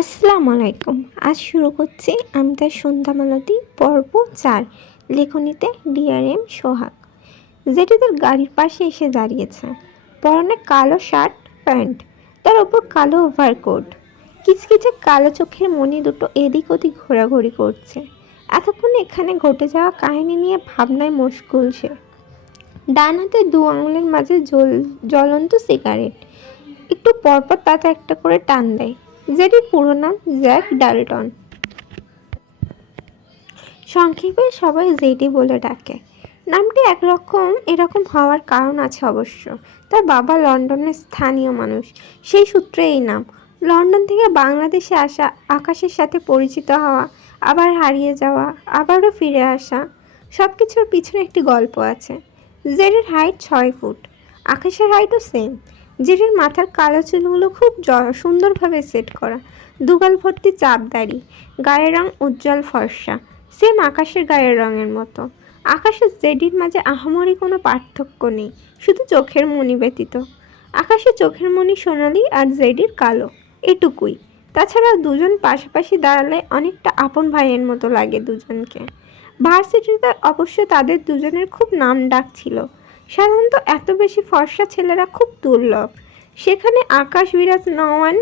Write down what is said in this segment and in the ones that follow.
আসসালামু আলাইকুম। আজ শুরু করছি আমি তার সন্ধ্যামালতি পর্ব ৪। লেখনীতে ডিআরএম সোহাগ। যেটি তার গাড়ির পাশে এসে দাঁড়িয়েছে। পরনে কালো শার্ট প্যান্ট, তার ওপর কালো ওভারকোট। কিচকিচে কালো চোখের মণি দুটো এদিক ওদিক ঘোরাঘুরি করছে। এতক্ষণ এখানে ঘটে যাওয়া কাহিনী নিয়ে ভাবনায় মশগুল সে। ডান হাতে দু আঙুলের মাঝে জ্বলন্ত সিগারেট। একটু পরপর তাতে একটা করে টান দেয়। জেডির পুরো নাম জ্যাক ডালটন। সংক্ষেপে সবাই জেডি বলে ডাকে। নামটি এরকম হওয়ার কারণ আছে অবশ্য। তার বাবা লন্ডনের স্থানীয় মানুষ, সেই সূত্রে এই নাম। লন্ডন থেকে বাংলাদেশে আসা, আকাশের সাথে পরিচিত হওয়া, আবার হারিয়ে যাওয়া, আবারও ফিরে আসা, সব কিছুর পিছনে একটি গল্প আছে। জেডির হাইট 6 ফুট, আকাশের হাইটও সেম। জেডির মাথার কালো চুলগুলো খুব সুন্দরভাবে সেট করা, দুগাল ভর্তি চাপ দাড়ি, গায়ের রং উজ্জ্বল ফর্সা, সেম আকাশের গায়ের রঙের মতো। আকাশের জেডির মাঝে আহামরি কোনো পার্থক্য নেই, শুধু চোখের মণি ব্যতীত। আকাশের চোখের মণি সোনালি আর জেডির কালো, এটুকুই। তাছাড়া দুজন পাশাপাশি দাঁড়ালে অনেকটা আপন ভাইয়ের মতো লাগে দুজনকে। ভার্সিটিতে অবশ্য তাদের দুজনের খুব নাম ডাক ছিল। সাধারণত এত বেশি ফর্সা ছেলেরা খুব দুর্লভ। সেখানে আকাশ, বিরাজ, নওয়ান,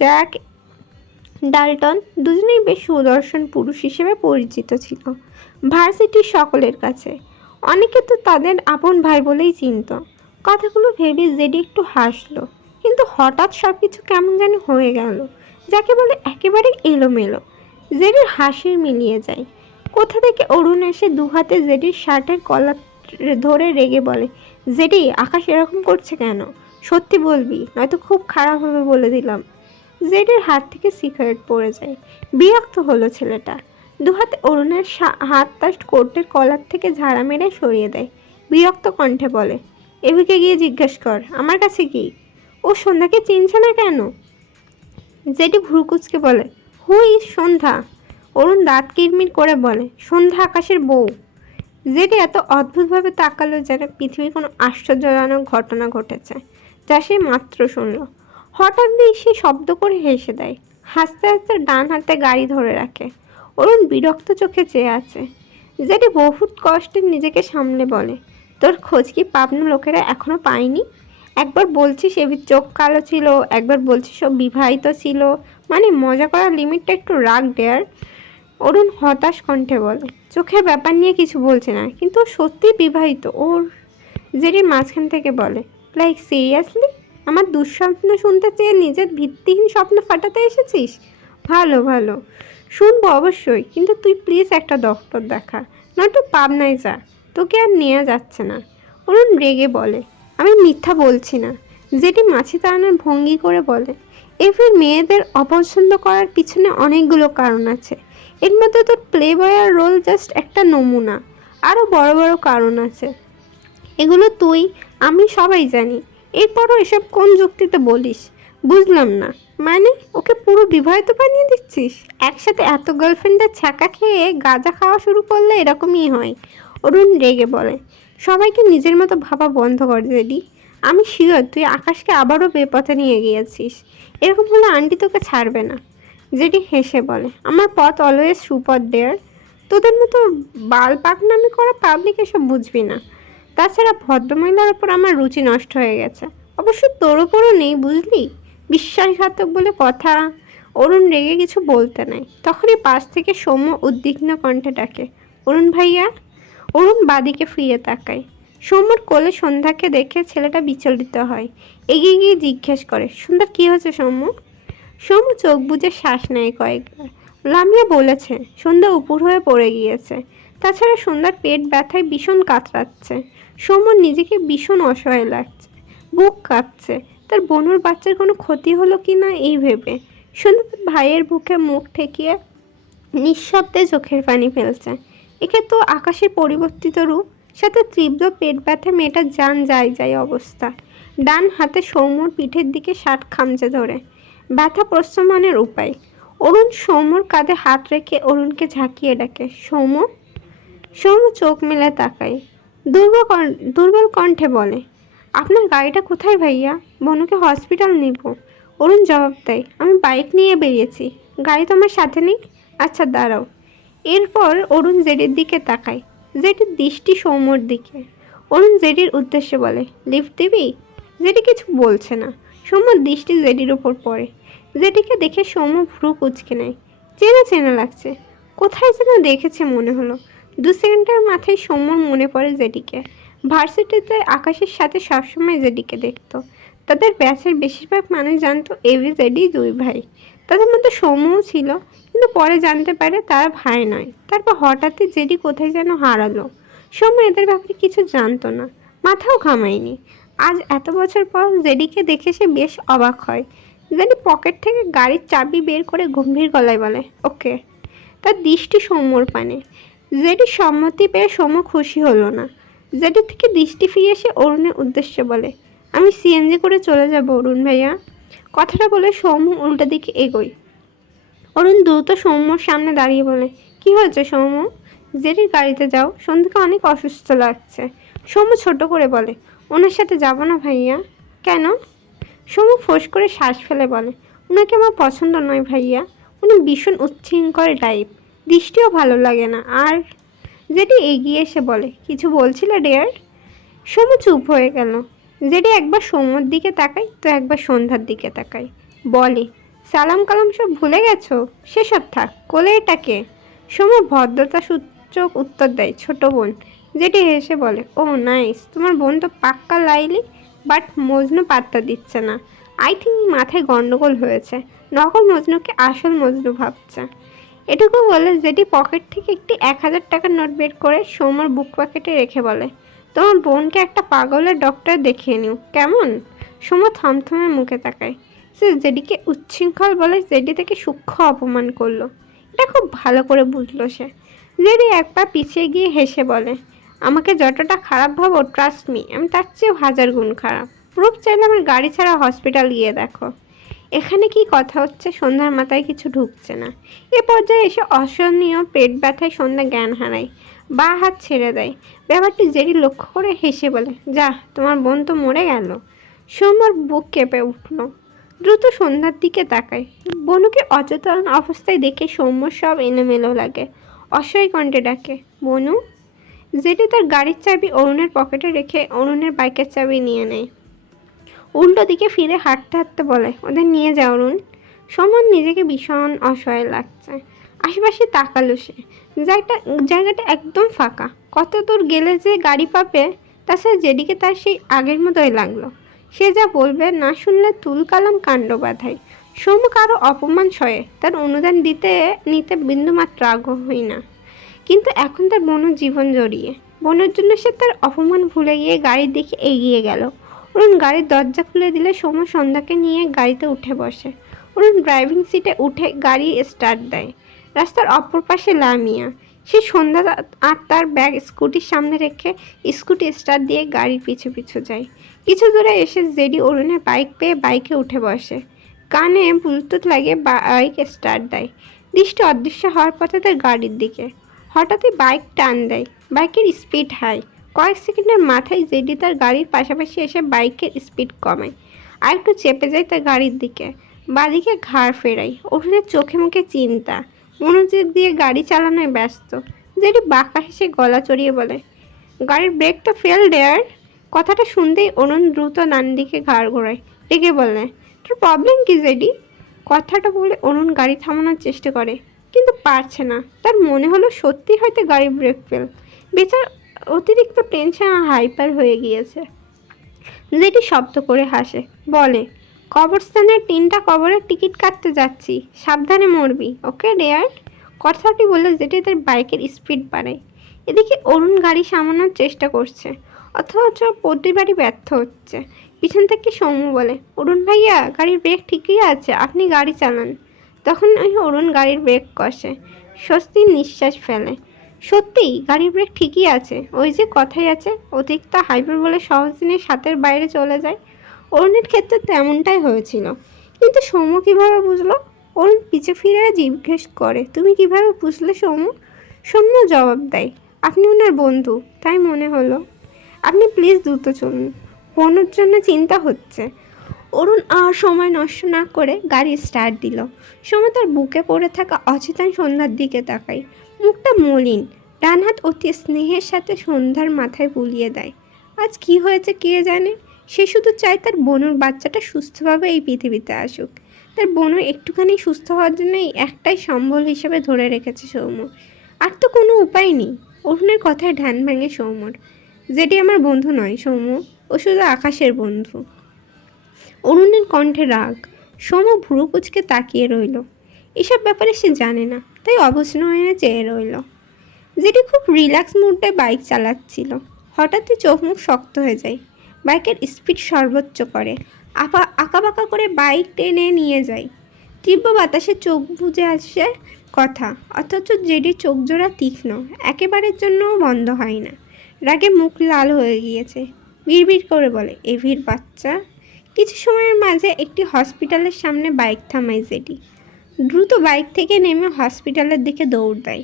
জ্যাক ডালটন দুজনেই বেশ সুদর্শন পুরুষ হিসেবে পরিচিত ছিল ভার্সিটির সকলের কাছে। অনেকে তো তাদের আপন ভাই বলেই চিনত। কথাগুলো ভেবে জেডি একটু হাসলো, কিন্তু হঠাৎ সব কিছু কেমন যেন হয়ে গেল, যাকে বলে একেবারে এলোমেলো। জেডির হাসির মিলিয়ে যায়। কোথা থেকে অরুণ এসে দুহাতে জেডির শার্টের কলার ধরে রেগে বলে, জেডি, আকাশ এরকম করছে কেন? সত্যি বলবি, নয়তো খুব খারাপ হবে বলে দিলাম। জেডের হাত থেকে সিগারেট পড়ে যায়। বিরক্ত হলো ছেলেটা। দুহাতে অরুণের হাত তার কোটের কলার থেকে ঝাড়া মেরে সরিয়ে দেয়। বিরক্ত কণ্ঠে বলে, এভিকে গিয়ে জিজ্ঞেস কর আমার কাছে কি। ও সন্ধ্যাকে চিনছে না কেন? জেডি ভ্রুকুচকে বলে, হুই সন্ধ্যা? অরুণ দাঁত কিরমির করে বলে, সন্ধ্যা আকাশের বউ। জেডি এত অদ্ভুতভাবে তাকালো যেন পৃথিবীর কোনো আশ্চর্যজনক ঘটনা ঘটেছে, যা সে মাত্র শুনল। হঠাৎ সে শব্দ করে হেসে দেয়। হাসতে হাসতে ডান হাতে গাড়ি ধরে রাখে। অরুণ বিরক্ত চোখে চেয়ে আছে। জেডি বহুত কষ্টে নিজেকে সামলে বলে, তোর খোঁজ কি পাবনা লোকেরা এখনো পায়নি? একবার বলছিস এবির চোখ কালো ছিল, একবার বলছিস সব বিবাহিত ছিল, মানে মজা করার লিমিটটা একটু রাখ ডেয়ার। অরুণ হতাশ কণ্ঠে বলে, চোখের ব্যাপার নিয়ে কিছু বলছে না, কিন্তু সত্যি বিবাহিত ওর। জেডি মাঝখান থেকে বলে, লাইক সিরিয়াসলি? আমার দুঃস্বপ্ন শুনতে চেয়ে নিজের ভিত্তিহীন স্বপ্ন ফাটাতে এসেছিস? ভালো ভালো, শুনবো অবশ্যই, কিন্তু তুই প্লিজ একটা ডক্টর দেখা, নয়তো পাবনায় যা, তোকে আর নেওয়া যাচ্ছে না। অরুণ রেগে বলে, আমি মিথ্যা বলছি না। যেটি মাছি তাড়ানোর ভঙ্গি করে বলে, এফের মেয়েদের অপছন্দ করার পিছনে অনেকগুলো কারণ আছে। এর মধ্যে তোর প্লে বয়ের রোল জাস্ট একটা নমুনা। আরও বড় বড় কারণ আছে, এগুলো তুই আমি সবাই জানি। এরপরও এসব কোন যুক্তিতে বলিস? বুঝলাম না। মানে ওকে পুরো বিবাহিত বানিয়ে দিচ্ছিস? একসাথে এত গার্লফ্রেন্ডের ছ্যাঁকা খেয়ে গাঁজা খাওয়া শুরু করলে এরকমই হয়। অরুণ রেগে বলে, সবাইকে নিজের মতো ভাবা বন্ধ কর জেডি। আমি শিওর তুই আকাশকে আবারও বেপথে নিয়ে গিয়েছিস। এরকম হলে আন্টি তোকে ছাড়বে না। জেডি হেসে বলে, আমার পথ অলওয়েজ সুপথ দেয়ার। তোদের মতো বাল পাকনামি করা পাবলিক এসব বুঝবি না। তাছাড়া ভদ্রমহিলার ওপর আমার রুচি নষ্ট হয়ে গেছে। অবশ্য তোর ওপরও নেই, বুঝলি? বিশ্বাসঘাতক বলে কথা। অরুণ রেগে কিছু বলতে নাই। তখনই পাশ থেকে সৌম্য উদ্বিগ্ন কণ্ঠে ডাকে, অরুণ ভাইয়া। অরুণ বাদিকে ফিরে তাকায়। সৌম্যর কোলে সন্ধ্যাকে দেখে ছেলেটা বিচলিত হয়। এগিয়ে গিয়ে জিজ্ঞেস করে, সন্ধ্যা কী হয়েছে সৌম্য? সৌম্য চোখ বুজে শ্বাস নেয় কয়েকবার। লামিয়া বলেছে সন্ধ্যা উপুর হয়ে পড়ে গিয়েছে। তাছাড়া সন্ধ্যার পেট ব্যথায় ভীষণ কাতরাচ্ছে। সৌম্যর নিজেকে ভীষণ অসহায় লাগছে, বুক কাঁপছে। তার বোনুর বাচ্চার কোনো ক্ষতি হলো কি না এই ভেবে। সন্ধ্যা তার ভাইয়ের বুকে মুখ ঠেকিয়ে নিঃশব্দে চোখের পানি ফেলছে। একে তো আকাশের পরিবর্তিত রূপ, সাথে তীব্র পেট ব্যথা মেয়েটার জান যায় যায় অবস্থা। ডান হাতে সৌম্যর পিঠের দিকে শার্ট খামচে ধরে, ব্যথা প্রশমনের উপায়। অরুণ সৌম্যর কাঁধে হাত রেখে অরুণকে ঝাঁকিয়ে ডাকে, সৌম্য। সৌম্য চোখ মেলে তাকায়। দুর্বল কণ্ঠে বলে, আপনার গাড়িটা কোথায় ভাইয়া? বনুকে হসপিটাল নিব। অরুণ জবাব দেয়, আমি বাইক নিয়ে বেরিয়েছি, গাড়ি তোমার সাথে নেই। আচ্ছা দাঁড়াও। এরপর অরুণ জেডির দিকে তাকায়, জেডির দৃষ্টি সৌম্যর দিকে। অরুণ জেডির উদ্দেশ্যে বলে, লিফট দিবি? জেডি কিছু বলছে না। সৌম্যর দৃষ্টি জেডির উপর পড়ে। জেডিকে দেখে সৌম্য ভ্রু কুঁচকে নেয়। চেনা চেনা লাগছে, কোথায় যেন দেখেছে মনে হলো। 2 সেকেন্ডের মাথায় সৌম্যর মনে পড়ে জেডিকে। ভার্সিটিতে আকাশের সাথে সবসময় জেডিকে দেখতো। তাদের ব্যাচের বেশিরভাগ মানুষ জানতো এবি জেডি 2 ভাই। তাদের মধ্যে সৌম্যও ছিল, কিন্তু পরে জানতে পারে তারা ভাই নয়। তারপর হঠাৎই জেডি কোথায় যেন হারালো। সৌম্য এদের ব্যাপারে কিছু জানতো না, মাথাও ঘামায়নি। আজ এত বছর পর জেডিকে দেখে সে বেশ অবাক হয়। জেডি পকেট থেকে গাড়ির চাবি বের করে গম্ভীর গলায় বলে, ওকে। তার দৃষ্টি সৌম্যর পানে। জেডির সম্মতি পেয়ে সৌম্য খুশি হলো না। জেডি থেকে দৃষ্টি ফিরে এসে অরুণের উদ্দেশ্যে বলে, আমি সিএনজি করে চলে যাব অরুণ ভাইয়া। কথাটা বলে সৌম্য উল্টো দিকে এগোয়। অরুণ দ্রুত সৌম্যর সামনে দাঁড়িয়ে বলে, কি হয়েছে সৌম্য? জেডির গাড়িতে যাও, সন্ধ্যাকে অনেক অসুস্থ লাগছে। সৌম্য ছোট করে বলে, ওনার সাথে যাব না ভাইয়া। কেন? সৌম্য ফোঁস করে শ্বাস ফেলে বলে, ওনাকে আমার পছন্দ নয় ভাইয়া। উনি ভীষণ উচ্ছৃঙ্খল টাইপ, দৃষ্টিও ভালো লাগে না। আর জেডি এগিয়ে এসে বলে, কিছু বলছিলে ডেয়ার? সৌম্য চুপ হয়ে গেল। জেডি একবার সৌম্যর দিকে তাকায় তো একবার সন্ধ্যার দিকে তাকায়। বলে, সালাম কালাম সব ভুলে গেছো? সেসব থাক, কোলে এটাকে? সৌম্য ভদ্রতা সূচক উত্তর দেয়, ছোট বোন। জেডি হেসে বলে, ও নাইস, তোমার বোন তো পাক্কা লাইলি। বাট মজনু পাত্তা দিচ্ছে না। আই থিঙ্ক মাথায় গন্ডগোল হয়েছে, নকল মজনুকে আসল মজনু ভাবছে। এটুকু বলে জেডি পকেট থেকে একটি 1000 টাকার নোট বের করে সৌম্যর বুক পকেটে রেখে বলে, তোমার বোনকে একটা পাগলের ডক্টর দেখিয়ে নিও কেমন? সৌম্য থমথমে মুখে তাকায়। সে জেডিকে উচ্ছৃঙ্খল বলে জেডি থেকে সূক্ষ্ম অপমান করলো, এটা খুব ভালো করে বুঝলো সে। জেডি এক পা পিছিয়ে গিয়ে হেসে বলে, আমাকে যতটা খারাপ ভাবো, ট্রাস্ট মি, আমি তার চেয়েও 1000 গুণ খারাপ। প্রুফ চাইলে আমার গাড়ি ছাড়া হসপিটাল গিয়ে দেখো। এখানে কি কথা হচ্ছে সন্ধ্যার মাথায় কিছু ঢুকছে না। এ পর্যায়ে এসে অসহনীয় পেট ব্যথায় সন্ধ্যা জ্ঞান হারায়, বা হাত ছেড়ে দেয়। ব্যাপারটি জেডি লক্ষ্য করে হেসে বলে, যা, তোমার বোন তো মরে গেল। সৌম্যর বুক কেঁপে উঠল। দ্রুত সন্ধ্যার দিকে তাকায়। বনুকে অচেতন অবস্থায় দেখে সৌম্য সব এলোমেলো লাগে। অসহায় কণ্ঠে ডাকে, বনু। জেডি তার গাড়ির চাবি অরুণের পকেটে রেখে অরুণের বাইকের চাবি নিয়ে নেয়। উল্টো দিকে ফিরে হাঁটতে হাঁটতে বলে, ওদের নিয়ে যাও অরুণ। সৌম্যর নিজেকে ভীষণ অসহায় লাগছে। আশেপাশে তাকালো সে। জায়গাটা একদম ফাঁকা। কত দূর গেলে যে গাড়ি পাবে? তাছাড়া জেডিকে তার সেই আগের মতোই লাগলো। সে যা বলবে না শুনলে তুলকালাম কাণ্ড বাঁধায়। সৌম্য কারো অপমান সয়ে তার অনুদান নিতে বিন্দুমাত্র আগ্রহী না। কিন্তু এখন তার বনুর জীবন জড়িয়ে। বনুর জন্য সে তার অপমান ভুলে গিয়ে গাড়ির দিকে এগিয়ে গেল। অরুণ গাড়ির দরজা খুলে দিলে সৌম্য সন্ধ্যাকে নিয়ে গাড়িতে উঠে বসে। অরুণ ড্রাইভিং সিটে উঠে গাড়ি স্টার্ট দেয়। রাস্তার অপর পাশে লামিয়া। সে সন্ধ্যা আর তার ব্যাগ স্কুটির সামনে রেখে স্কুটি স্টার্ট দিয়ে গাড়ির পিছু পিছু যায়। কিছু দূরে এসে জেডি অরুণের বাইক পেয়ে বাইকে উঠে বসে। কানে ব্লুটুথ লাগিয়ে বাইক স্টার্ট দেয়। দৃষ্টি অদৃশ্য হওয়ার পথে তার গাড়ির দিকে। হঠাৎই বাইক টান দেয়। বাইকের স্পিড হাই। কয়েক সেকেন্ডের মাথায় জেডি তার গাড়ির পাশাপাশি এসে বাইকের স্পিড কমায়। আর একটু চেপে যায় তার গাড়ির দিকে। বাঁদিকে ঘাড় ফেরাই। অরুণের চোখে মুখে চিন্তা, মনোযোগ দিয়ে গাড়ি চালানোয় ব্যস্ত। জেডি বাঁকা হেসে গলা চড়িয়ে বলে, গাড়ির ব্রেক তো ফেল ডেয়ার। কথাটা শুনতেই অরুণ দ্রুত ডান দিকে ঘাড় ঘোরায়। রেগে বলে, তোর প্রবলেম কি জেডি? কথাটা বলে অরুণ গাড়ি থামানোর চেষ্টা করে, কিন্তু পারছে না। তার মনে হলো সত্যি হয়তো গাড়ির ব্রেক ফেল। বেচার অতিরিক্ত টেনশন আর হাইপার হয়ে গিয়েছে। জেডি শব্দ করে হাসে, বলে, কবরস্থানের 3টা কবরের টিকিট কাটতে যাচ্ছি, সাবধানে মরবি, ওকে ডেয়ার। কথাটি বলে জেডি তার বাইকের স্পিড বাড়ায়। এদিকে অরুণ গাড়ি সামলানোর চেষ্টা করছে, অথচ প্রতিবারই ব্যর্থ হচ্ছে। পিছন থেকে সৌম্য বলে, অরুণ ভাইয়া, গাড়ির ব্রেক ঠিকই আছে, আপনি গাড়ি চালান। তখন ওই অরুণ গাড়ির ব্রেক কষে, স্বস্তির নিঃশ্বাস ফেলে। সত্যিই গাড়ির ব্রেক ঠিকই আছে। ওই যে কথাই আছে, অতিরিক্ত হাইপার বলে সহজ জিনিস হাতের বাইরে চলে যায়। অরুণের ক্ষেত্রে তেমনটাই হয়েছিল। কিন্তু সৌম্য কীভাবে বুঝলো? অরুণ পিছু ফিরে জিজ্ঞেস করে, তুমি কিভাবে বুঝলে সৌম্য? সৌম্য জবাব দেয়, আপনি ওনার বন্ধু, তাই মনে হলো। আপনি প্লিজ দ্রুত চলুন, বনুর জন্য চিন্তা হচ্ছে। অরুণ আর সময় নষ্ট না করে গাড়ি স্টার্ট দিল। সময় তার বুকে পড়ে থাকা অচেতন সন্ধ্যার দিকে তাকায়। মুখটা মলিন, ডান হাত অতি স্নেহের সাথে সন্ধ্যার মাথায় বুলিয়ে দেয়। আজ কি হয়েছে কে জানে, সে শুধু চায় তার বোনের বাচ্চাটা সুস্থভাবে এই পৃথিবীতে আসুক। তার বোনের একটুখানি সুস্থ হওয়ার জন্যই একটাই সম্বল হিসেবে ধরে রেখেছে সৌম্য। আর তো কোনো উপায় নেই। অরুণের কথায় ধ্যান ভাঙে সৌম্যর। যেটি আমার বন্ধু নয় সৌম্য, ও শুধু আকাশের বন্ধু। অরুণের কণ্ঠে রাগ। সৌম্য ভুরু কুচকে তাকিয়ে রইল। এসব ব্যাপারে সে জানে না, তাই অবসন্ন হয়ে চেয়ে রইল। যেটি খুব রিল্যাক্স মুডে বাইক চালাচ্ছিল। হঠাৎই চোখ মুখ শক্ত হয়ে যায়। বাইকের স্পিড সর্বোচ্চ করে আঁকাবাঁকা করে বাইক টেনে নিয়ে যায়। তীব্র বাতাসে চোখ বুজে আসে কথা, অথচ জেডির চোখ জোড়া তীক্ষ্ণ, একেবারের জন্যও বন্ধ হয় না। রাগে মুখ লাল হয়ে গিয়েছে। বিড়বিড় করে বলে, এভির বাচ্চা। কিছু সময়ের মাঝে একটি হসপিটালের সামনে বাইক থামায় জেডি। দ্রুত বাইক থেকে নেমে হসপিটালের দিকে দৌড় দেয়।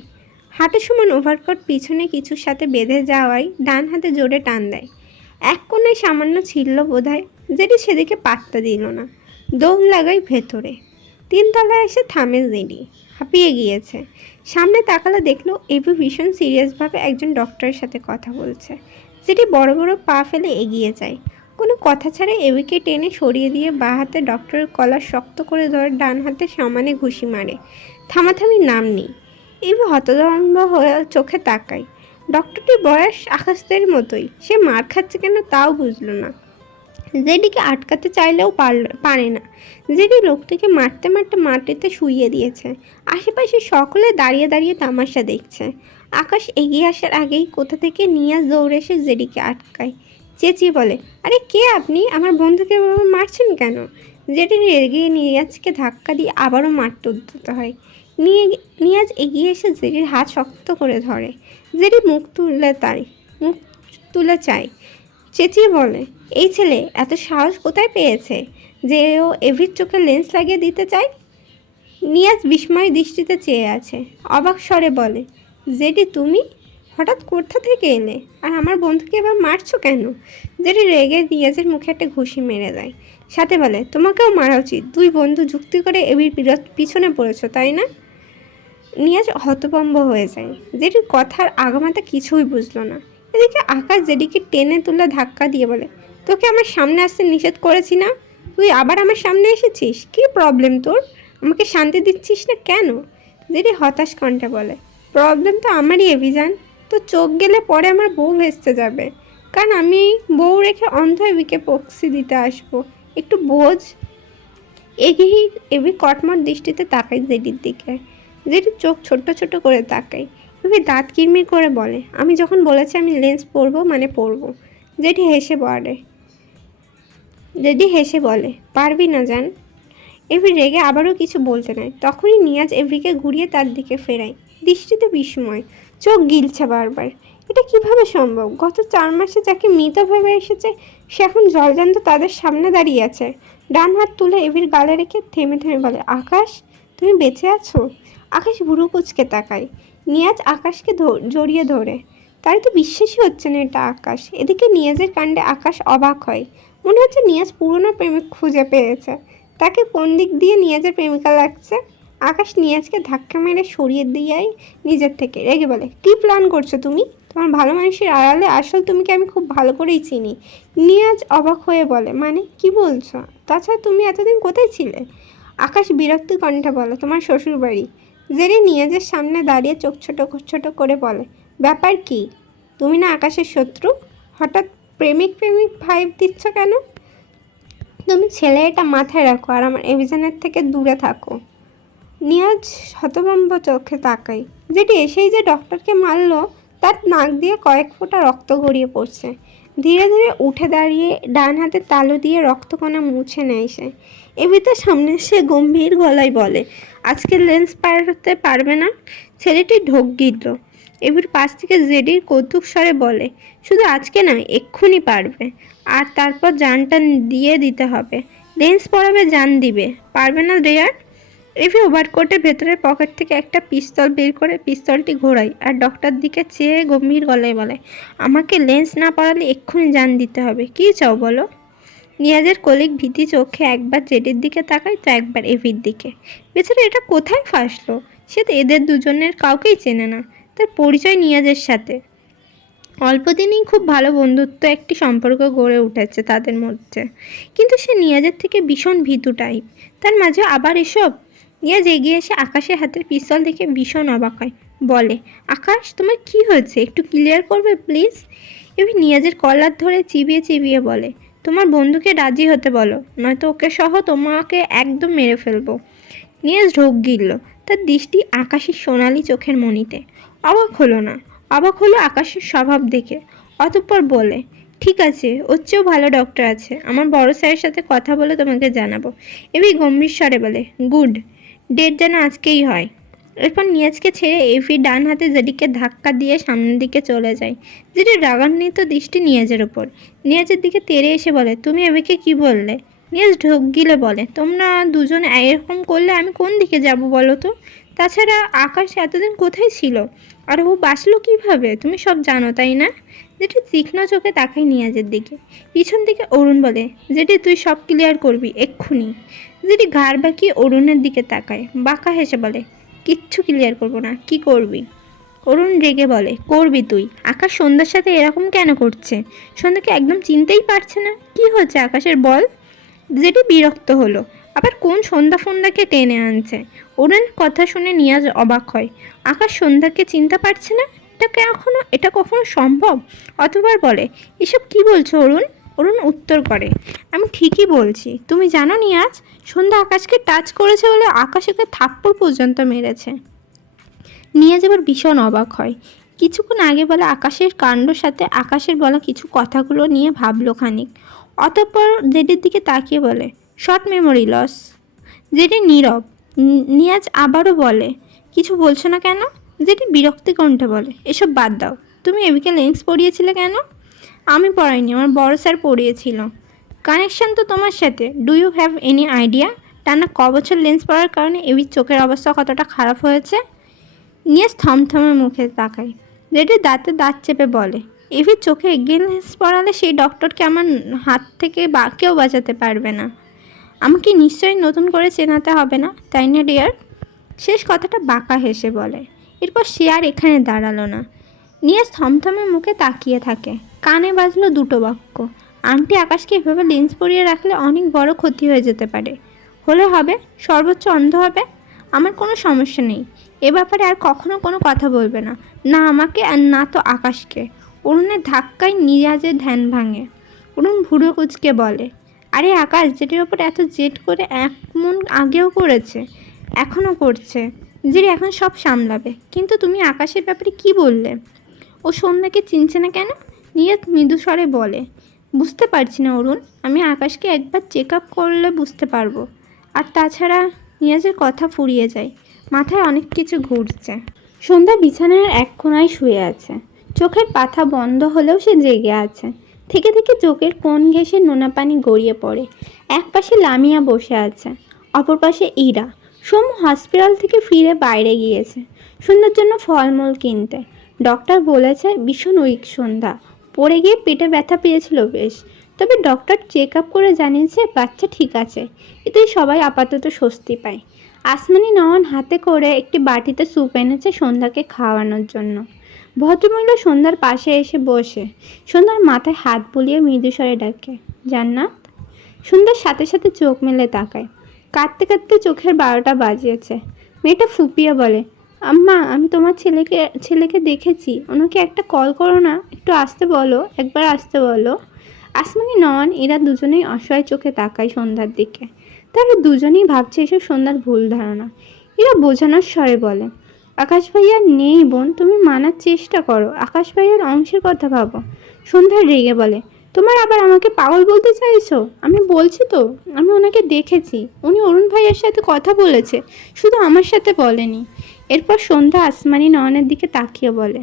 হাঁটু সমান ওভারকোট পিছনে কিছুর সাথে বেঁধে যাওয়ায় ডান হাতে জোরে টান দেয়। এক কোণায় সামান্য ছিল বোধহয়, জেডি সেদিকে পাত্তা দিল না। দৌড় লাগায় ভেতরে। 3 তলায় এসে থামে জেডি, হাঁপিয়ে গিয়েছে। সামনে তাকালে দেখলো এবি ভীষণ সিরিয়াসভাবে একজন ডক্টরের সাথে কথা বলছে। জেডি বড় বড় পা ফেলে এগিয়ে যায়। কোনো কথা ছাড়া এবিকে টেনে সরিয়ে দিয়ে বাঁ হাতে ডক্টরের কলার শক্ত করে ধরে ডান হাতে সমানে ঘুষি মারে। থামাথামির নাম নেই। এবি হতভম্ব হয়ে চোখে তাকায়। ডক্টরটির বয়স আকাশদের মতোই। সে মার খাচ্ছে কেন তাও বুঝলো না। জেডিকে আটকাতে চাইলেও পারে না। জেডি লোকটিকে মারতে মারতে মাটিতে শুইয়ে দিয়েছে। আশেপাশে সকলে দাঁড়িয়ে দাঁড়িয়ে তামাশা দেখছে। আকাশ এগিয়ে আসার আগেই কোথা থেকে নিয়াজ দৌড়ে এসে জেডিকে আটকায়। চেঁচিয়ে বলে, আরে কে আপনি? আমার বন্ধুকে মারছেন কেন? জেডি রেগে নিয়াজকে ধাক্কা দিয়ে আবারও মারতে উদ্যত হয়। নিয়াজ এগিয়ে এসে জেডির হাত শক্ত করে ধরে। জেডি মুখ তুলে চায়। চেঁচিয়ে বলে, এই ছেলে এত সাহস কোথায় পেয়েছে যে ও এভির চোখে লেন্স লাগিয়ে দিতে চায়? নিয়াজ বিস্ময় দৃষ্টিতে চেয়ে আছে। অবাক স্বরে বলে, জেডি তুমি হঠাৎ কোথা থেকে এলে? আর আমার বন্ধুকে এবার মারছো কেন? জেডি রেগে নিয়াজের মুখে একটা ঘুষি মেরে দেয়। সাথে বলে, তোমাকেও মারা উচিত। 2 বন্ধু যুক্তি করে এভির পিছনে পড়েছো তাই না? নিয়াজ হতভম্ব হয়ে যায়। জেডির কথার আগামাতা কিছুই বুঝলো না। এদিকে আকাশ জেডিকে টেনে তুলে ধাক্কা দিয়ে বলে, তোকে আমার সামনে আসতে নিষেধ করেছি না? তুই আবার আমার সামনে এসেছিস? কি প্রবলেম তোর? আমাকে শান্তি দিচ্ছিস না কেন? জেডি হতাশ কণ্ঠে বলে, প্রবলেম তো আমারই অভিযান। তো চোখ গেলে পরে আমার বউ ভেস্তে যাবে, কারণ আমি বউ রেখে অন্ধ এবিকে পক্সি দিতে আসবো। একটু বোঝ। এগিয়ে এবি কটমট দৃষ্টিতে তাকাই জেডির দিকে। জেডির চোখ ছোট ছোট করে তাকাই। এবার দাঁত কিরমির করে বলে, আমি যখন বলেছি আমি লেন্স পরবো মানে পরবো। জেডি হেসে বলে, পারবি না জান। এভি রেগে আবারও কিছু বলতে নেয়। তখনই নিয়াজ এভিকে ঘুরিয়ে তার দিকে ফেরায়। দৃষ্টিতে বিস্ময়, চোখ গিলছে বারবার। এটা কিভাবে সম্ভব? গত 4 মাসে যাকে মৃত ভেবে এসেছে সে এখন জলজান্ত তাদের সামনে দাঁড়িয়ে আছে। ডান হাত তুলে এভির গালে রেখে থেমে থেমে বলে, আকাশ তুমি বেঁচে আছো? আকাশ ভুরু কুচকে তাকায়। নিয়াজ আকাশকে জড়িয়ে ধরে। তার তো বিশ্বাসই হচ্ছে না এটা আকাশ। এদিকে নিয়াজের কাণ্ডে আকাশ অবাক হয়। মনে হচ্ছে নিয়াজ পুরনো প্রেমিক খুঁজে পেয়েছে। তাকে কোন দিক দিয়ে নিয়াজের প্রেমিকা লাগছে? আকাশ নিয়াজকে ধাক্কা মেরে সরিয়ে দিয়ে নিজের থেকে রেগে বলে, কী প্ল্যান করছো তুমি? তোমার ভালো মানুষের আড়ালে আসল তুমিকে আমি খুব ভালো করেই চিনি। নিয়াজ অবাক হয়ে বলে, মানে কি বলছো? তাছাড়া তুমি এতদিন কোথায় ছিলে? আকাশ বিরক্তি কণ্ঠে বলে, তোমার শ্বশুর বাড়ি। জেরি নিয়াজের সামনে দাঁড়িয়ে চোখ ছোট ছোট করে বলে, ব্যাপার কি? তুমি না আকাশের শত্রু? হঠাৎ প্রেমিক ভাইব দিচ্ছ কেন? তুমি ছেলে এটা মাথায় রাখো আর আমার অভিযানের থেকে দূরে থাকো। নিয়াজ হতভম্ব চোখে তাকাই। যেটি এসেই যে ডক্টরকে মারলো তার নাক দিয়ে কয়েক ফোঁটা রক্ত গড়িয়ে পড়ছে। ধীরে ধীরে উঠে দাঁড়িয়ে ডান হাতে তালু দিয়ে রক্তকণা মুছে নেয় সে। এবিতার সামনে সে গম্ভীর গলায় বলে, আজকে লেন্স পাল্টাতে পারবে না? ছেলেটি ঢোক গিলল। এবির পাশ থেকে জেডির কৌতুক স্বরে বলে, শুধু আজকে নয়, এক্ষুনি পারবে। আর তারপর জানটা দিয়ে দিতে হবে। লেন্স পরাবে, জান দিবে। পারবে না রেয়ার? এভি ওভারকোটের ভেতরের পকেট থেকে একটা পিস্তল বের করে পিস্তলটি ঘোরায় আর ডক্টর দিকে চেয়ে গম্ভীর গলায় বলে, আমাকে লেন্স না পরালে এক্ষুনি জান দিতে হবে। কী চাও বলো? নিয়াজের কলিগ ভীতি চোখে একবার জেডির দিকে তাকায় তো একবার এভির দিকে। বেচারা এটা কোথায় ফাঁসলো? সে তো এদের দুজনের কাউকেই চেনে না। তার পরিচয় নিয়াজের সাথে। অল্প দিনেই খুব ভালো বন্ধুত্ব একটি সম্পর্ক গড়ে উঠেছে তাদের মধ্যে, কিন্তু সে নিয়াজের থেকে ভীষণ ভীতু টাইপ। তার মাঝে আবার এসব। নিয়াজ এগিয়ে এসে আকাশের হাতের পিস্তল দেখে ভীষণ অবাক হয়, বলে, আকাশ তোমার কি হয়েছে, একটু ক্লিয়ার করবে প্লিজ? এবার নিয়াজের কলার ধরে চিবিয়ে চিবিয়ে বলে, তোমার বন্ধুকে রাজি হতে বলো, নয়তো ওকে সহ তোমাকে একদম মেরে ফেলবো। নিয়াজ ঢোক গিলল, তার দৃষ্টি আকাশের সোনালি চোখের মণিতে। অবাক হলো না, অবাক হলো আকাশের স্বভাব দেখে। অতঃপর বলে, ঠিক আছে, ওর চেয়েও ভালো ডক্টর আছে, আমার বড় স্যারের সাথে কথা বলে তোমাকে জানাবো। এবার গম্ভীর স্বরে বলে, গুড, ডেট যেন আজকেই হয়। এরপর নিয়াজকে ছেড়ে এভি ডান হাতে জেডিকে ধাক্কা দিয়ে সামনের দিকে চলে যায়। জেডি রাগান্বিত দৃষ্টি নিয়াজের ওপর। নিয়াজের দিকে তেড়ে এসে বলে, তুমি এভিকে কি বললে? নিয়াজ ঢোক গিলে বলে, তোমরা দুজন এরকম করলে আমি কোন দিকে যাব বলো তো? তাছাড়া আকাশ এতদিন কোথায় ছিল, আর ও বাঁচলো কীভাবে? তুমি সব জানো তাই না? যেটি তীক্ষ্ণ চোখে তাকায় নিয়াজের দিকে। পিছন থেকে অরুণ বলে, যেটি তুই সব ক্লিয়ার করবি এক্ষুনি। যেটি ঘাড় বাঁকিয়ে অরুণের দিকে তাকায়, বাঁকা হেসে বলে, কিচ্ছু ক্লিয়ার করবো না, কি করবি? অরুণ রেগে বলে, করবি তুই। আকাশ সন্ধ্যার সাথে এরকম কেন করছে? সন্ধ্যাকে একদম চিনতেই পারছে না। কি হচ্ছে আকাশের, বল? যেটি বিরক্ত হলো, আবার কোন সন্ধ্যা ফন্ধ্যাকে টেনে আনছে। অরুণের কথা শুনে নিয়াজ অবাক হয়। আকাশ সন্ধ্যাকে চিনতে পারছে না? এটা কখনো সম্ভব? অতবার বলে, এসব কি বলছো অরুণ? অরুণ উত্তর করে, আমি ঠিকই বলছি। তুমি জানো নিয়াজ, সন্ধ্যা আকাশকে টাচ করেছে বলে আকাশ ওকে থাপ্পড় পর্যন্ত মেরেছে। নিয়াজ এবার ভীষণ অবাক হয়। কিছুক্ষণ আগে বলা আকাশের কাণ্ডর সাথে আকাশের বলা কিছু কথাগুলো নিয়ে ভাবলো খানিক। অতঃপর জেডির দিকে তাকিয়ে বলে, শর্ট মেমোরি লস। জেডি নীরব। নিয়াজ আবারও বলে, কিছু বলছো না কেন? জেডি বিরক্তি কণ্ঠে বলে, এসব বাদ দাও। তুমি এবিকে লেন্স পরিয়েছিলে কেন? আমি পড়াইনি, আমার বড় স্যার পড়িয়েছিল। কানেকশন তো তোমার সাথে। Do you have any idea টানা বছর লেন্স পড়ার কারণে এবির চোখের অবস্থা কতটা খারাপ হয়েছে? নিয়ে থমথমে মুখে তাকায়। জেডি দাঁতে দাঁত চেপে বলে, এভির চোখে এগিয়ে লেন্স পড়ালে সেই ডক্টরকে আমার হাত থেকে কেউ বাঁচাতে পারবে না। আমাকে নিশ্চয়ই নতুন করে চেনাতে হবে না, তাই না ডিয়ার? শেষ কথাটা বাঁকা হেসে বলে। এরপর সে আর এখানে দাঁড়ালো না। নিয়ে থমথমে মুখে তাকিয়ে থাকে। কানে বাজলো দুটো বাক্য, আন্টি আকাশকে এভাবে লেন্স পরিয়ে রাখলে অনেক বড় ক্ষতি হয়ে যেতে পারে। হলে হবে, সর্বোচ্চ অন্ধ হবে। আমার কোনো সমস্যা নেই, এ ব্যাপারে আর কখনো কোনো কথা বলবে না, না আমাকে আর না তো আকাশকে। অরুণের ধাক্কায় নিয়াজের ধ্যান ভাঙে। অরুণ ভুরু কুচকে বলে, আরে আকাশ যেটির ওপর এত জেদ করে এমন আগেও করেছে, এখনও করছে, যে এখন সব সামলাবে। কিন্তু তুমি আকাশের ব্যাপারে কি বললে? ও সন্ধ্যাকে চিনছে না কেন? নিয়াজ মৃদু স্বরে বলে, বুঝতে পারছি না অরুণ, আমি আকাশকে একবার চেক আপ করলে বুঝতে পারবো। আর তাছাড়া নিয়াজের কথা ফুরিয়ে যায়, মাথায় অনেক কিছু ঘুরছে। সন্ধ্যা বিছানার এক কোণায় শুয়ে আছে, চোখের পাতা বন্ধ হলেও সে জেগে আছে। থেকে থেকে চোখের কোণ ঘেঁষে নোনা পানি গড়িয়ে পড়ে। এক পাশে লামিয়া বসে আছে, অপর পাশে ইরা। সোম হসপিটাল থেকে ফিরে বাইরে গিয়েছে সন্ধ্যার জন্য ফলমূল কিনতে। ডক্টর বলেছে ভীষণ উইক সন্ধ্যা, পড়ে গিয়ে পেটে ব্যথা পেয়েছিল বেশ, তবে ডক্টর চেক আপ করে জানিয়েছে বাচ্চা ঠিক আছে। এতেই সবাই আপাতত স্বস্তি পায়। আসমানি নয়ন হাতে করে একটি বাটিতে স্যুপ এনেছে সন্ধ্যাকে খাওয়ানোর জন্য। ভদ্রমহিলা সন্ধ্যার পাশে এসে বসে সন্ধ্যার মাথায় হাত বুলিয়ে মৃদুস্বরে ডাকে, জান্নাত। সন্ধ্যার সাথে সাথে চোখ মেলে তাকায়। কাঁদতে কাঁদতে চোখের 12টা বাজিয়েছে। মেয়েটা ফুপিয়ে বলে, আম্মা আমি তোমার ছেলেকে দেখেছি, ওনাকে একটা কল করো না, একটু আসতে বলো, একবার আসতে বলো। আসমানি নয়ন এরা দুজনেই অসহায় চোখে তাকায় সন্ধ্যার দিকে। তারা দুজনেই ভাবছে এসব সন্ধ্যার ভুল ধারণা। এরা বোঝানোর স্বরে বলে, আকাশ ভাইয়া নেই বোন, তুমি মানার চেষ্টা করো, আকাশ ভাইয়ার অংশের কথা ভাবো। সন্ধ্যা রেগে বলে, তোমার আবার আমাকে পাগল বলতে চাইছো? আমি বলছি তো আমি ওনাকে দেখেছি, উনি অরুণ ভাইয়ের সাথে কথা বলেছে, শুধু আমার সাথে বলেনি। এরপর সন্ধ্যা আসমানি নয়নের দিকে তাকিয়ে বলে,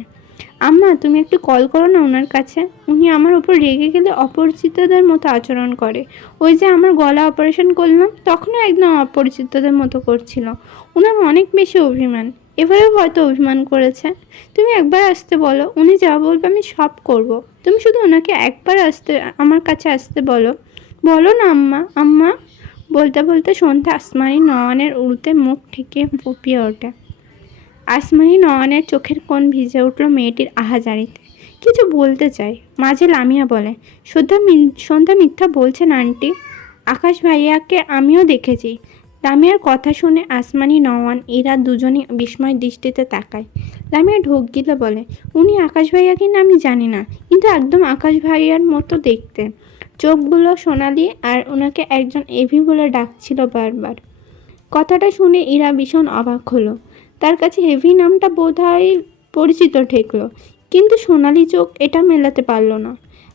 আম্মা তুমি একটু কল করো না ওনার কাছে, উনি আমার উপর রেগে গেলে অপরিচিতদের মতো আচরণ করে। ওই যে আমার গলা অপারেশন করলাম তখনও একদম অপরিচিতদের মতো করছিল। ওনার অনেক বেশি অভিমান, এবারেও হয়তো অভিমান করেছে। তুমি একবার আসতে বলো, উনি যা বলবে আমি সব করব। তুমি শুধু ওনাকে একবার আমার কাছে আসতে বলো। বলো না আম্মা, আম্মা। বলতে বলতে সন্ধ্যা আসমানি নয়নের উড়তে মুখ ঠেকে ফুপিয়ে ওঠে। আসমানি নয়নের চোখের কোণ ভিজে উঠল মেয়েটির আহাজারিতে। কিছু বলতে চায়, মাঝে লামিয়া বলে, সন্ধ্যা মিথ্যা বলছেন আন্টি। আকাশ ভাইয়াকে আমিও দেখেছি। লামিয়ার কথা শুনে আসমানি নওয়ান এরা দুজনই বিস্ময় দৃষ্টিতে তাকায়। লামিয়া ঢোক গিলে বলে, উনি আকাশ ভাইয়া কিনা আমি জানি না, কিন্তু একদম আকাশ ভাইয়ার মতো দেখতে। চোখগুলো সোনালি, আর ওনাকে একজন এভি বলে ডাকছিল বারবার। কথাটা শুনে ইরা ভীষণ অবাক হলো। তার কাছে হেভি নামটা বোধহয় পরিচিত ঠেকলো, কিন্তু সোনালি চোখ এটা মেলাতে পারল না।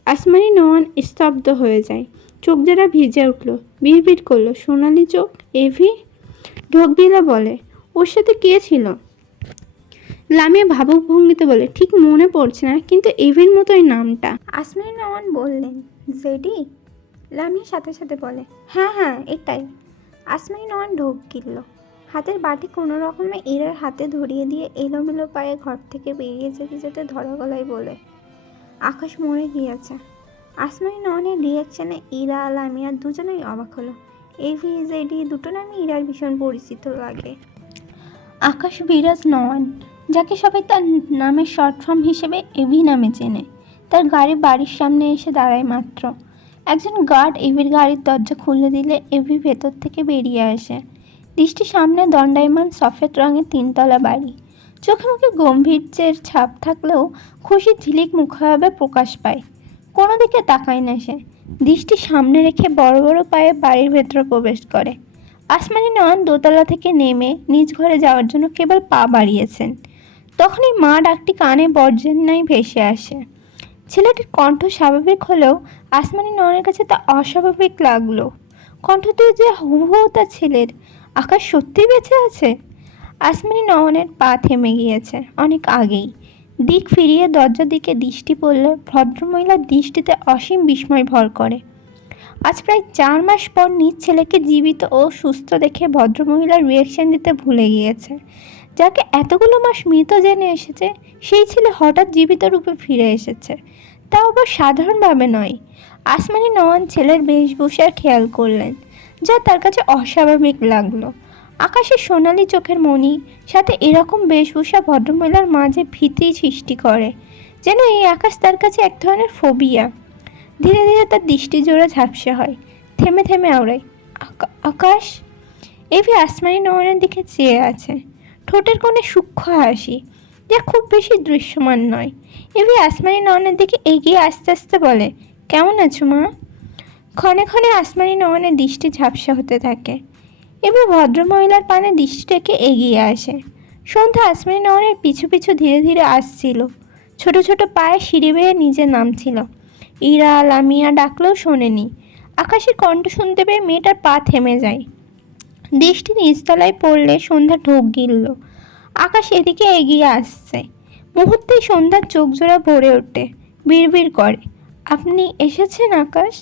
আসমানি নওয়ান স্তব্ধ হয়ে যায়। চোখ যারা ভিজে উঠল, বিড়বিড় করলো, সোনালি চোখ, এভি? ঢোক দিলে বলে, ওর সাথে কে ছিল? লামিয়া ভাবুক ভঙ্গিতে বলে, ঠিক মনে পড়ছে না, কিন্তু এভির মতোই নামটা। আসমানি নওয়ান বললেন, জেডি? লামিয়া সাথে সাথে বলে, হ্যাঁ হ্যাঁ এটাই। আসমানি নওয়ান ঢোক গিলল। হাতের বাটি কোনো রকমে ইরার হাতে ধরিয়ে দিয়ে এলোমেলো পায়ে ঘর থেকে বেরিয়ে যেতে যেতে ধরা গলায় বলে, আকাশ মরে গিয়েছে। আসমানি নওয়ানের রিয়াকশানে ইরা লামিয়া দুজনেই অবাক হলো। এভি জেডি দুটো নামই ইরার ভীষণ পরিচিত লাগে। আকাশ বিরাজ নওয়ান, যাকে সবাই তার নামের শর্ট ফর্ম হিসেবে এভি নামে চেনে, তার গাড়ি বাড়ির সামনে এসে দাঁড়ায় মাত্র। একজন গার্ড এভির গাড়ির দরজা খুলে দিলে এভি ভেতর থেকে বেরিয়ে আসে। দৃষ্টি সামনে দণ্ডায়মান সফেদ রঙের তিনতলা বাড়ি। চোখে মুখে গম্ভীর্যের ছাপ থাকলেও খুশি ঝিলিক মুখাভাবে প্রকাশ পায়। কোনো দিকে তাকায় না সে। দৃষ্টি সামনে রেখে বড় বড় পায়ে বাড়ির ভেতরে প্রবেশ করে। আসমানি নয়ন দোতলা থেকে নেমে নিজ ঘরে যাওয়ার জন্য কেবল পা বাড়িয়েছেন, তখনই মা ডাকটি কানে বর্জ্যের ন্যায় ভেসে আসে। ছেলেটির কণ্ঠ স্বাভাবিক হলেও আসমানি নয়নের কাছে তা অস্বাভাবিক লাগলো। কণ্ঠটি যে হুবহু তার ছেলের। আকাশ সত্যিই বেঁচে আছে? আসমানি নয়নের পা থেমে গিয়েছে অনেক আগেই। দিক ফিরিয়ে দরজার দিকে দৃষ্টি পড়লে ভদ্রমহিলার দৃষ্টিতে অসীম বিস্ময় ভর করে। আজ প্রায় 4 মাস পর নিজ ছেলেকে জীবিত ও সুস্থ দেখে ভদ্রমহিলার রিয়াকশন দিতে ভুলে গিয়েছে। যাকে এতগুলো মাস মৃত জেনে এসেছে, সেই ছেলে হঠাৎ জীবিত রূপে ফিরে এসেছে, তাও আবার সাধারণভাবে নয়। আসমানি নওয়ান ছেলের বেশভূষার খেয়াল করলেন, যা তার কাছে অস্বাভাবিক লাগলো। আকাশের সোনালি চোখের মণি সাথে এরকম বেশভূষা ভদ্রমহিলার মাঝে ভীতি সৃষ্টি করে, যেন এই আকাশ তার কাছে এক ধরনের ফোবিয়া। ধীরে ধীরে তার দৃষ্টি জোড়া ঝাপসা হয়, থেমে থেমে আওড়ায়, আকাশ। এভি আসমানি নয়নের দিকে চেয়ে আছে, ঠোঁটের কোণে সূক্ষ্ম হাসি, যা খুব বেশি দৃশ্যমান নয়। এভি আসমানি নয়নের দিকে এগিয়ে আস্তে আস্তে বলে, কেমন আছো মা? ক্ষণে ক্ষণে আসমানি নয়নের দৃষ্টি ঝাপসা হতে থাকে। এভি ভদ্রমহিলার পানে দৃষ্টি রেখে এগিয়ে আসে। সন্ধ্যা আসমানি নয়নের পিছু পিছু ধীরে ধীরে আসছিল, ছোট ছোট পায়ে সিঁড়ি বেয়ে নিচে নামছিল। ইরা লামিয়া ডাকলেও শোনেনি। আকাশের কণ্ঠ শুনতে পেয়ে মেয়েটার পা থেমে যায়। দৃষ্টি নিচতলায় পড়লে সন্ধ্যা ঢোক গিলল। আকাশ এদিকে এগিয়ে আসছে। মুহূর্তেই সন্ধ্যার চোখ জোড়া ভরে ওঠে, বিড়বিড় করে, আপনি এসেছেন আকাশ?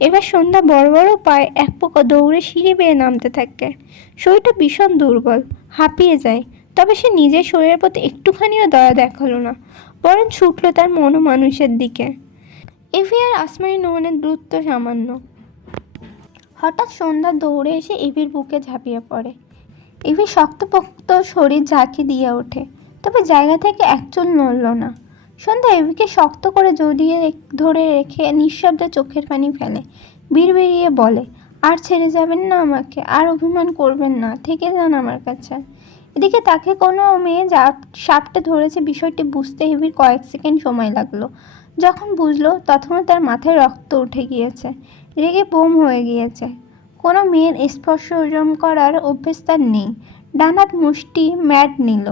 এবার সন্ধ্যা বড় বড় পায়ে এক পোকা দৌড়ে সিঁড়ি বেয়ে নামতে থাকে। শরীরটা ভীষণ দুর্বল, হাঁপিয়ে যায়, তবে সে নিজের শরীরের প্রতি একটুখানিও দয়া দেখালো না, বরং ছুটল তার মনোমানুষের দিকে। এভি আর আসমানি নয়নের দূরত্ব সামান্য। হঠাৎ সন্ধ্যা দৌড়ে এসে এভির বুকে ঝাঁপিয়ে পড়ে। এভি শক্তপোক্ত শরীর ঝাঁকি দিয়ে ওঠে, তবে জায়গা থেকে এক চুল নড়ল না। সন্ধ্যা এভিকে শক্ত করে জড়িয়ে ধরে রেখে নিঃশব্দে চোখের পানি ফেলে, বিড়বিড়িয়ে বলে, আর ছেড়ে যাবেন না আমাকে, আর অভিমান করবেন না, থেকে যান আমার কাছে। এদিকে তাকে কোনো মেয়ে সাপটে ধরেছে বিষয়টি বুঝতে এভির কয়েক সেকেন্ড সময় লাগলো। যখন বুঝলো তখনও তার মাথায় রক্ত উঠে গিয়েছে, রেগে বোম হয়ে গিয়েছে। কোনো মেয়ের স্পর্শ হজম করার অভ্যেস তার নেই। ডানাত মুষ্টি ম্যাট নিল।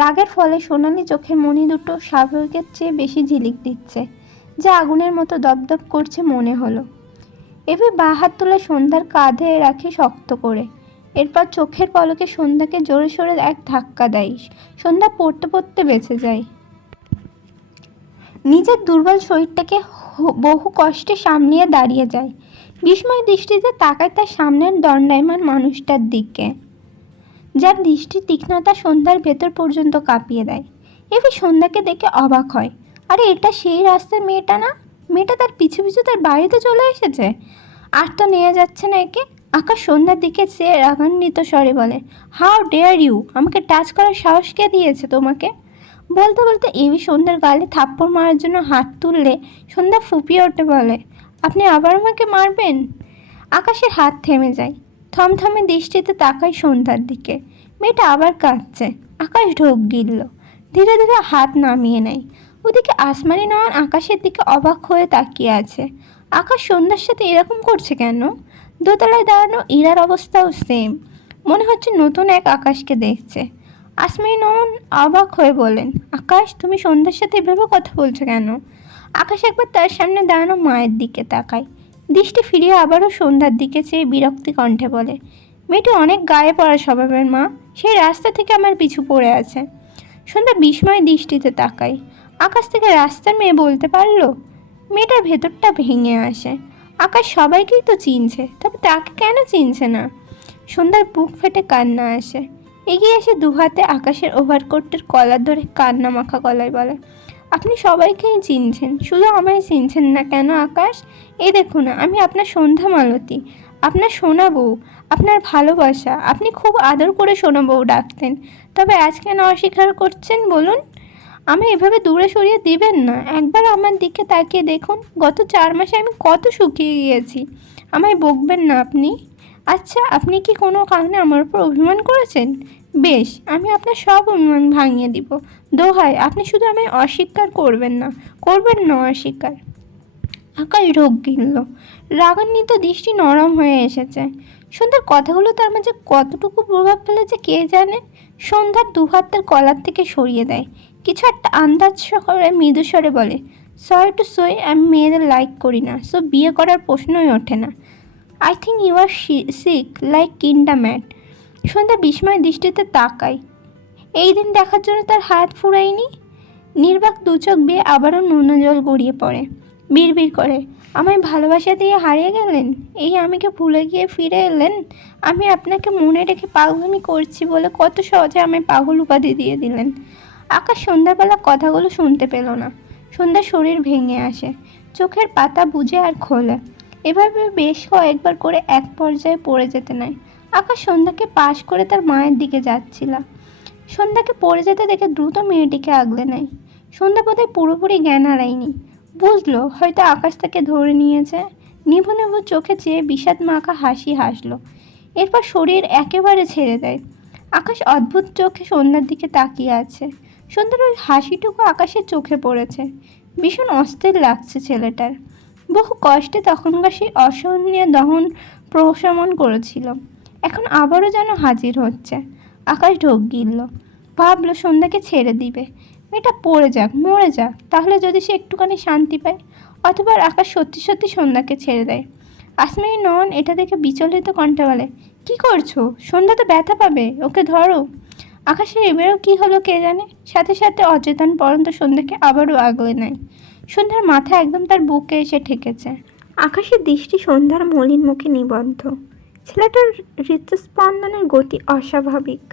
রাগের ফলে সোনালি চোখের মণি দুটো স্বাভাবিকের চেয়ে বেশি ঝিলিক দিচ্ছে, যা আগুনের মতো দপদপ করছে মনে হলো। এবার বাঁ হাত তুলে সন্ধ্যার কাঁধে রাখে শক্ত করে। এরপর চোখের পলকে সন্ধ্যাকে জোরে সোরে এক ধাক্কা দেয়। সন্ধ্যা পড়তে পড়তে বেঁচে যায়। নিজের দুর্বল শরীরটাকে বহু কষ্টে সামলিয়ে দাঁড়িয়ে যায়। বিস্ময় দৃষ্টিতে তাকায় তার সামনের দণ্ডায়মান মানুষটার দিকে, যার দৃষ্টির তীক্ষ্ণতা সন্ধ্যার ভেতর পর্যন্ত কাঁপিয়ে দেয়। এভি সন্ধ্যাকে দেখে অবাক হয়, আরে এটা সেই রাস্তার মেয়েটা না? মেয়েটা তার পিছু পিছু তার বাড়িতে চলে এসেছে। আর তো নেওয়া যাচ্ছে না একে। আকাশ সন্ধ্যার দিকে চেয়ে রাগান্বিত স্বরে বলে, হাউ ডেয়ার ইউ, আমাকে টাচ করার সাহস কে দিয়েছে তোমাকে? বলতে বলতে এবি সন্ধ্যার গালে থাপ্পড় মারার জন্য হাত তুললে সন্ধ্যা ফুপিয়ে ওঠে বলে, আপনি আবার আমাকে মারবেন? আকাশের হাত থেমে যায়, থমথমে দৃষ্টিতে তাকায় সন্ধ্যার দিকে। মেয়েটা আবার কাঁদছে। আকাশ ঢোক গিলল, ধীরে ধীরে হাত নামিয়ে নেয়। ওদিকে আসমানি নয়ন আকাশের দিকে অবাক হয়ে তাকিয়ে আছে। আকাশ সন্ধ্যার সাথে এরকম করছে কেন? দোতলায় দাঁড়ানো ইরার অবস্থাও সেম, মনে হচ্ছে নতুন এক আকাশকে দেখছে। আসমানি নয়ন অবাক হয়ে বলেন, আকাশ তুমি সন্ধ্যার সাথে এভাবে কথা বলছো কেন? আকাশ একবার তার সামনে দাঁড়ানো মায়ের দিকে তাকায়, দৃষ্টি ফিরিয়ে আবারও সন্ধ্যার দিকে চেয়ে বিরক্তি কণ্ঠে বলে, মেয়েটি অনেক গায়ে পড়া স্বভাবের মা, সেই রাস্তা থেকে আমার পিছু পড়ে আছে। সন্ধ্যা বিস্ময় দৃষ্টিতে তাকায়, আকাশ থেকে রাস্তার মেয়ে বলতে পারলো? মেয়েটার ভেতরটা ভেঙে আসে। আকাশ সবাইকেই তো চিনছে, তবে তাকে কেন চিনছে না? সন্ধ্যার বুক ফেটে কান্না আসে। এগিয়ে এসে দুহাতে আকাশের ওভারকোটের কলার ধরে কান্না মাখা গলায় বলে, আপনি সবাইকেই চিনছেন, শুধু আমায় চিনছেন না কেন আকাশ? এই দেখুন না, আমি আপনার সন্ধ্যা মালতী, আপনার সোনা বউ, আপনার ভালোবাসা। আপনি খুব আদর করে সোনা বউ ডাকতেন, তবে আজ কেন অস্বীকার করছেন বলুন? আমায় এভাবে দূরে সরিয়ে দিবেন না। একবার আমার দিকে তাকিয়ে দেখুন, গত 4 মাসে আমি কত শুকিয়ে গিয়েছি। আমায় বকবেন না আপনি। আচ্ছা, আপনি কি কোনো কারণে আমার উপর অভিমান করেছেন? বেশ, আমি আপনার সব অভিমান ভাঙিয়ে দিব। দোহাই, আপনি শুধু আমায় অস্বীকার করবেন না অস্বীকার। আকাশ ঢোক গিলল, রাগান্বিত দৃষ্টি নরম হয়ে এসেছে। সন্ধ্যার কথাগুলো তার মাঝে কতটুকু প্রভাব ফেলেছে কে জানে। সন্ধ্যার দুহাত তার কলার থেকে সরিয়ে দেয়, কিছু একটা আন্দাজ করে মৃদু স্বরে বলে, সরি টু সই, আমি মেয়েদের লাইক করি না, সো বিয়ে করার প্রশ্নই ওঠে না। I think you are sick like kinda mad. সন্ধ্যা বিস্ময় দৃষ্টিতে তাকায়, এই দিন দেখার জন্য তার হাত ফুরায়নি। নির্বাক দুচোখ বেয়ে আবারও নুন জল গড়িয়ে পড়ে, বিড়বিড় করে, আমায় ভালোবাসা দিয়ে হারিয়ে গেলেন, এই আমিকে ভুলে গিয়ে ফিরে এলেন। আমি আপনাকে মনে রেখে পাগলামি করছি বলে কত সহজে আমায় পাগল উপাধি দিয়ে দিলেন। আকাশ সন্ধ্যাবেলা কথাগুলো শুনতে পেল না। সন্ধ্যার শরীর ভেঙে আসে, চোখের পাতা বুঝে আর খোলে। এভাবে বেশ কয়েকবার করে এক পর্যায়ে পড়ে যেতে নেয়। আকাশ সন্ধ্যাকে পাশ করে তার মায়ের দিকে যাচ্ছিল। সন্ধ্যাকে পড়ে যেতে দেখে দ্রুত মেয়েটিকে আগলে নেয়। সন্ধ্যা বোধহয় পুরোপুরি জ্ঞান হারায়নি, বুঝলো হয়তো আকাশ তাকে ধরে নিয়েছে। নিভু নিভু চোখে চেয়ে বিষাদ মাখা হাসি হাসলো, এরপর শরীর একেবারে ছেড়ে দেয়। আকাশ অদ্ভুত চোখে সন্ধ্যার দিকে তাকিয়ে আছে। সন্ধ্যার ওই হাসিটুকু আকাশের চোখে পড়েছে। ভীষণ অস্থির লাগছে ছেলেটার। বহু কষ্টে তখনকার সেই অসহনীয় দহন প্রশমন করেছিল, এখন আবারও যেন হাজির হচ্ছে। আকাশ ঢোক গিলল, ভাবলো সন্ধ্যাকে ছেড়ে দিবে, মেয়েটা পড়ে যাক, মরে যাক, তাহলে যদি সে একটুখানি শান্তি পায়। অথবা আকাশ সত্যি সত্যি সন্ধ্যাকে ছেড়ে দেয়। আসমানি নন এটা দেখে বিচলিত কণ্ঠে বলে, কি করছো? সন্ধ্যা তো ব্যথা পাবে, ওকে ধরো। আকাশের এবারেও কি হলো কে জানে, সাথে সাথে অচেতন পরন্ত সন্ধ্যাকে আবারও আগলে নেয়। সন্ধ্যার মাথা একদম তার বুকে এসে ঠেকেছে। আকাশের দৃষ্টি সন্ধ্যার মলিন মুখে নিবদ্ধ। ছেলেটার হৃদস্পন্দনের গতি অস্বাভাবিক।